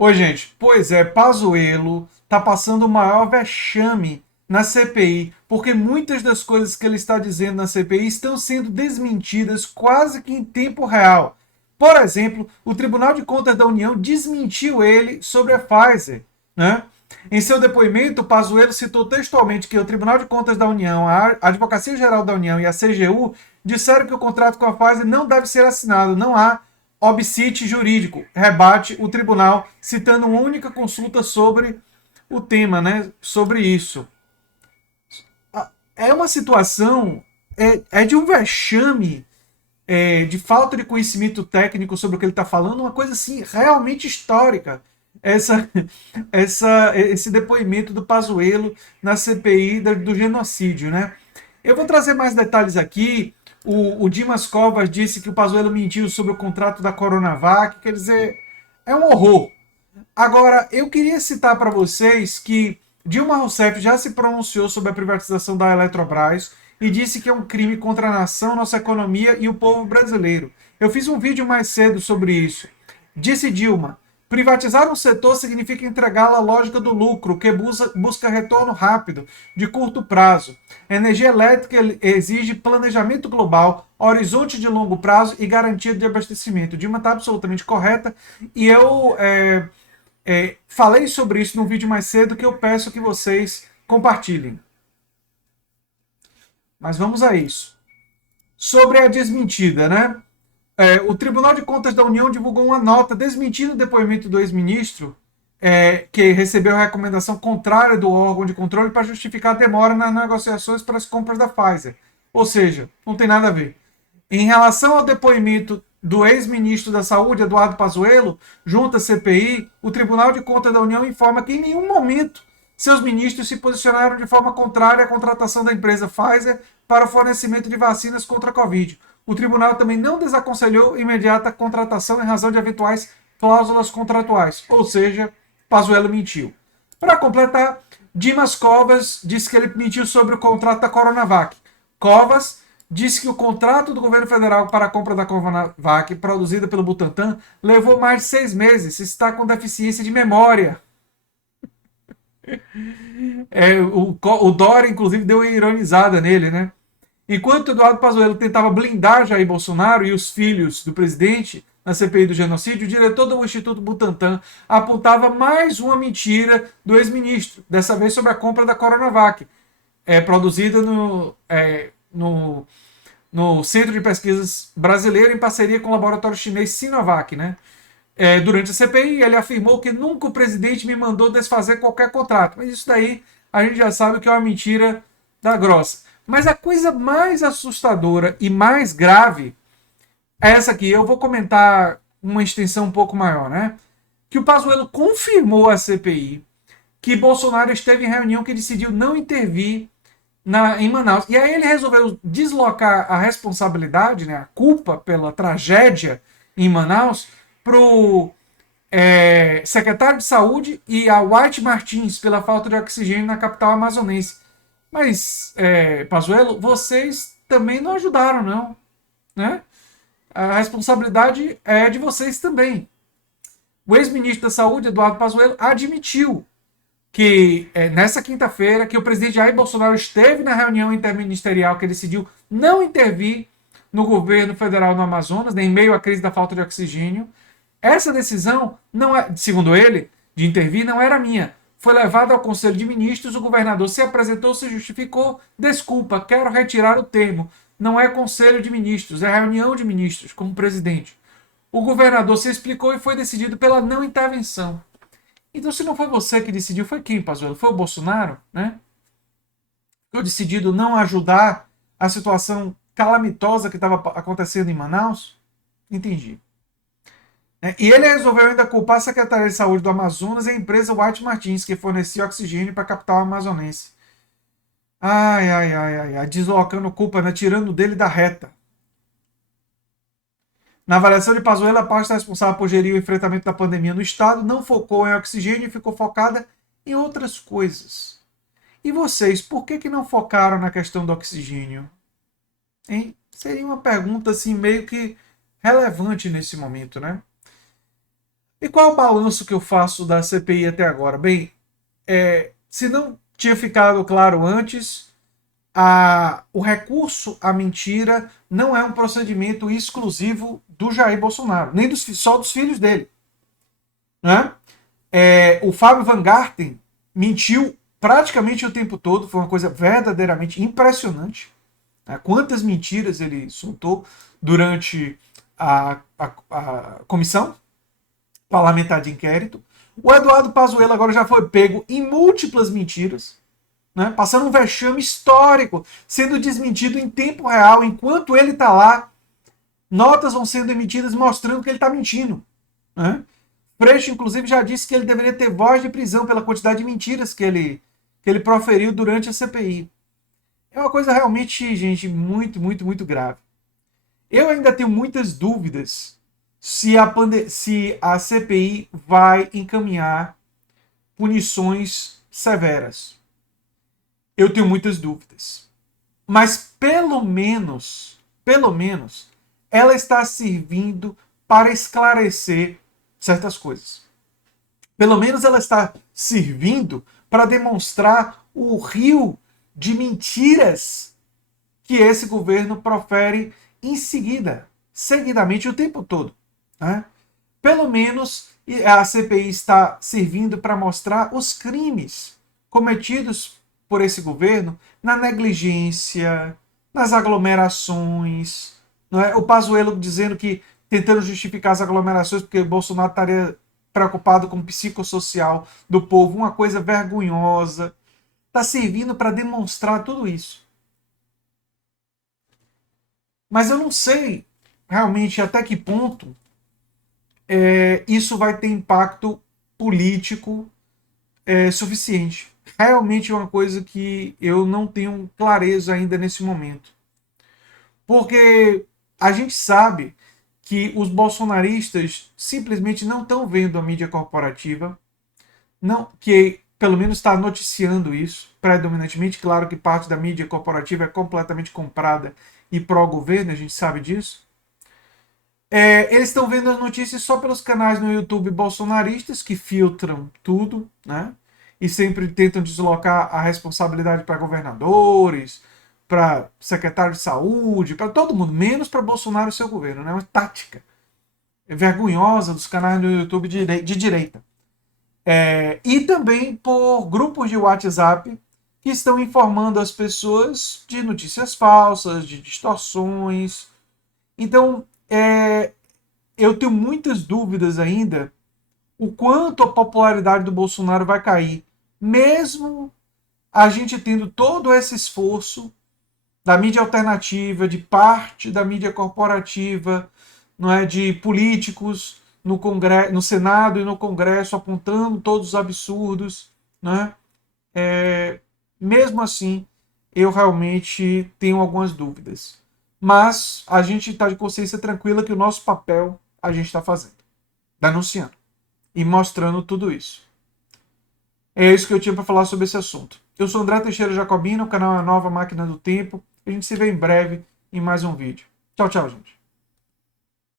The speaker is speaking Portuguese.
Oi, gente. Pois é, Pazuello está passando o maior vexame na CPI, porque muitas das coisas que ele está dizendo na CPI estão sendo desmentidas quase que em tempo real. Por exemplo, o Tribunal de Contas da União desmentiu ele sobre a Pfizer, né? Em seu depoimento, Pazuello citou textualmente que o Tribunal de Contas da União, a Advocacia Geral da União e a CGU disseram que o contrato com a Pfizer não deve ser assinado, não há obsite jurídico, rebate o tribunal, citando uma única consulta sobre o tema, né? Sobre isso. É uma situação, é de um vexame, de falta de conhecimento técnico sobre o que ele está falando, uma coisa assim realmente histórica. Essa, esse depoimento do Pazuello na CPI do genocídio, né? Eu vou trazer mais detalhes aqui. O Dimas Covas disse que o Pazuello mentiu sobre o contrato da Coronavac, quer dizer, é um horror. Agora, eu queria citar para vocês que Dilma Rousseff já se pronunciou sobre a privatização da Eletrobras e disse que é um crime contra a nação, nossa economia e o povo brasileiro. Eu fiz um vídeo mais cedo sobre isso. Disse Dilma: privatizar um setor significa entregá-lo à lógica do lucro, que busca retorno rápido, de curto prazo. A energia elétrica exige planejamento global, horizonte de longo prazo e garantia de abastecimento. Dilma está absolutamente correta e eu falei sobre isso num vídeo mais cedo que eu peço que vocês compartilhem. Mas vamos a isso. Sobre a desmentida, né? O Tribunal de Contas da União divulgou uma nota desmentindo o depoimento do ex-ministro, que recebeu a recomendação contrária do órgão de controle para justificar a demora nas negociações para as compras da Pfizer. Ou seja, não tem nada a ver. Em relação ao depoimento do ex-ministro da Saúde, Eduardo Pazuello, junto à CPI, o Tribunal de Contas da União informa que em nenhum momento seus ministros se posicionaram de forma contrária à contratação da empresa Pfizer para o fornecimento de vacinas contra a Covid. O tribunal também não desaconselhou imediata contratação em razão de eventuais cláusulas contratuais, ou seja, Pazuello mentiu. Para completar, Dimas Covas disse que ele mentiu sobre o contrato da Coronavac. Covas disse que o contrato do governo federal para a compra da Coronavac, produzida pelo Butantan, levou mais de 6 meses. Está com deficiência de memória. O Dória, inclusive, deu uma ironizada nele, né? Enquanto Eduardo Pazuello tentava blindar Jair Bolsonaro e os filhos do presidente na CPI do genocídio, o diretor do Instituto Butantan apontava mais uma mentira do ex-ministro, dessa vez sobre a compra da Coronavac, produzida no Centro de Pesquisas Brasileiro em parceria com o laboratório chinês Sinovac, né? Durante a CPI, ele afirmou que nunca o presidente me mandou desfazer qualquer contrato. Mas isso daí a gente já sabe que é uma mentira da grossa. Mas a coisa mais assustadora e mais grave é essa aqui. Eu vou comentar uma extensão um pouco maior, né? Que o Pazuello confirmou à CPI que Bolsonaro esteve em reunião que decidiu não intervir em Manaus. E aí ele resolveu deslocar a responsabilidade, né, a culpa pela tragédia em Manaus, para o secretário de Saúde e a White Martins pela falta de oxigênio na capital amazonense. Mas, Pazuello, vocês também não ajudaram, não. Né? A responsabilidade é de vocês também. O ex-ministro da Saúde, Eduardo Pazuello, admitiu que nessa quinta-feira que o presidente Jair Bolsonaro esteve na reunião interministerial que decidiu não intervir no governo federal no Amazonas, nem em meio à crise da falta de oxigênio. Essa decisão, não é, segundo ele, de intervir, não era minha. Foi levada ao Conselho de Ministros, o governador se apresentou, se justificou. Desculpa, quero retirar o termo. Não é Conselho de Ministros, é reunião de ministros, como presidente. O governador se explicou e foi decidido pela não intervenção. Então, se não foi você que decidiu, foi quem, Pazuello? Foi o Bolsonaro, né? Foi decidido não ajudar a situação calamitosa que estava acontecendo em Manaus? Entendi. E ele resolveu ainda culpar a Secretaria de Saúde do Amazonas e a empresa White Martins, que fornecia oxigênio para a capital amazonense. Ai, ai, ai, ai, ai, deslocando culpa, né? Tirando dele da reta. Na avaliação de Pazuello, a pasta responsável por gerir o enfrentamento da pandemia no estado não focou em oxigênio e ficou focada em outras coisas. E vocês, por que não focaram na questão do oxigênio? Hein? Seria uma pergunta assim meio que relevante nesse momento, né? E qual é o balanço que eu faço da CPI até agora? Bem, se não tinha ficado claro antes, o recurso à mentira não é um procedimento exclusivo do Jair Bolsonaro, nem só dos filhos dele. Né? O Fábio Van Garten mentiu praticamente o tempo todo, foi uma coisa verdadeiramente impressionante. Né? Quantas mentiras ele soltou durante a comissão parlamentar de inquérito. O Eduardo Pazuello agora já foi pego em múltiplas mentiras, né? Passando um vexame histórico, sendo desmentido em tempo real, enquanto ele está lá, notas vão sendo emitidas mostrando que ele está mentindo. Né? Freixo, inclusive, já disse que ele deveria ter voz de prisão pela quantidade de mentiras que ele proferiu durante a CPI. É uma coisa realmente, gente, muito, muito, muito grave. Eu ainda tenho muitas dúvidas se a CPI vai encaminhar punições severas. Eu tenho muitas dúvidas. Mas pelo menos, ela está servindo para esclarecer certas coisas. Pelo menos ela está servindo para demonstrar o rio de mentiras que esse governo profere em seguida, seguidamente, o tempo todo. Né? Pelo menos a CPI está servindo para mostrar os crimes cometidos por esse governo na negligência, nas aglomerações. Não é? O Pazuello dizendo que, tentando justificar as aglomerações porque Bolsonaro estaria preocupado com o psicossocial do povo, uma coisa vergonhosa. Está servindo para demonstrar tudo isso. Mas eu não sei realmente até que ponto isso vai ter impacto político suficiente. Realmente é uma coisa que eu não tenho clareza ainda nesse momento. Porque a gente sabe que os bolsonaristas simplesmente não estão vendo a mídia corporativa, não, que pelo menos está noticiando isso, predominantemente. Claro que parte da mídia corporativa é completamente comprada e pró-governo, a gente sabe disso. Eles estão vendo as notícias só pelos canais no YouTube bolsonaristas, que filtram tudo, né? E sempre tentam deslocar a responsabilidade para governadores, para secretário de saúde, para todo mundo, menos para Bolsonaro e seu governo. Né? Uma tática vergonhosa dos canais no YouTube de direita. E também por grupos de WhatsApp que estão informando as pessoas de notícias falsas, de distorções. Então, eu tenho muitas dúvidas ainda o quanto a popularidade do Bolsonaro vai cair, mesmo a gente tendo todo esse esforço da mídia alternativa, de parte da mídia corporativa, não é, de políticos no Congresso, no Senado e no Congresso apontando todos os absurdos, né? Mesmo assim, eu realmente tenho algumas dúvidas. Mas a gente está de consciência tranquila que o nosso papel a gente está fazendo, denunciando e mostrando tudo isso. É isso que eu tinha para falar sobre esse assunto. Eu sou André Teixeira Jacobino, o canal é a Nova Máquina do Tempo. A gente se vê em breve em mais um vídeo. Tchau, tchau, gente.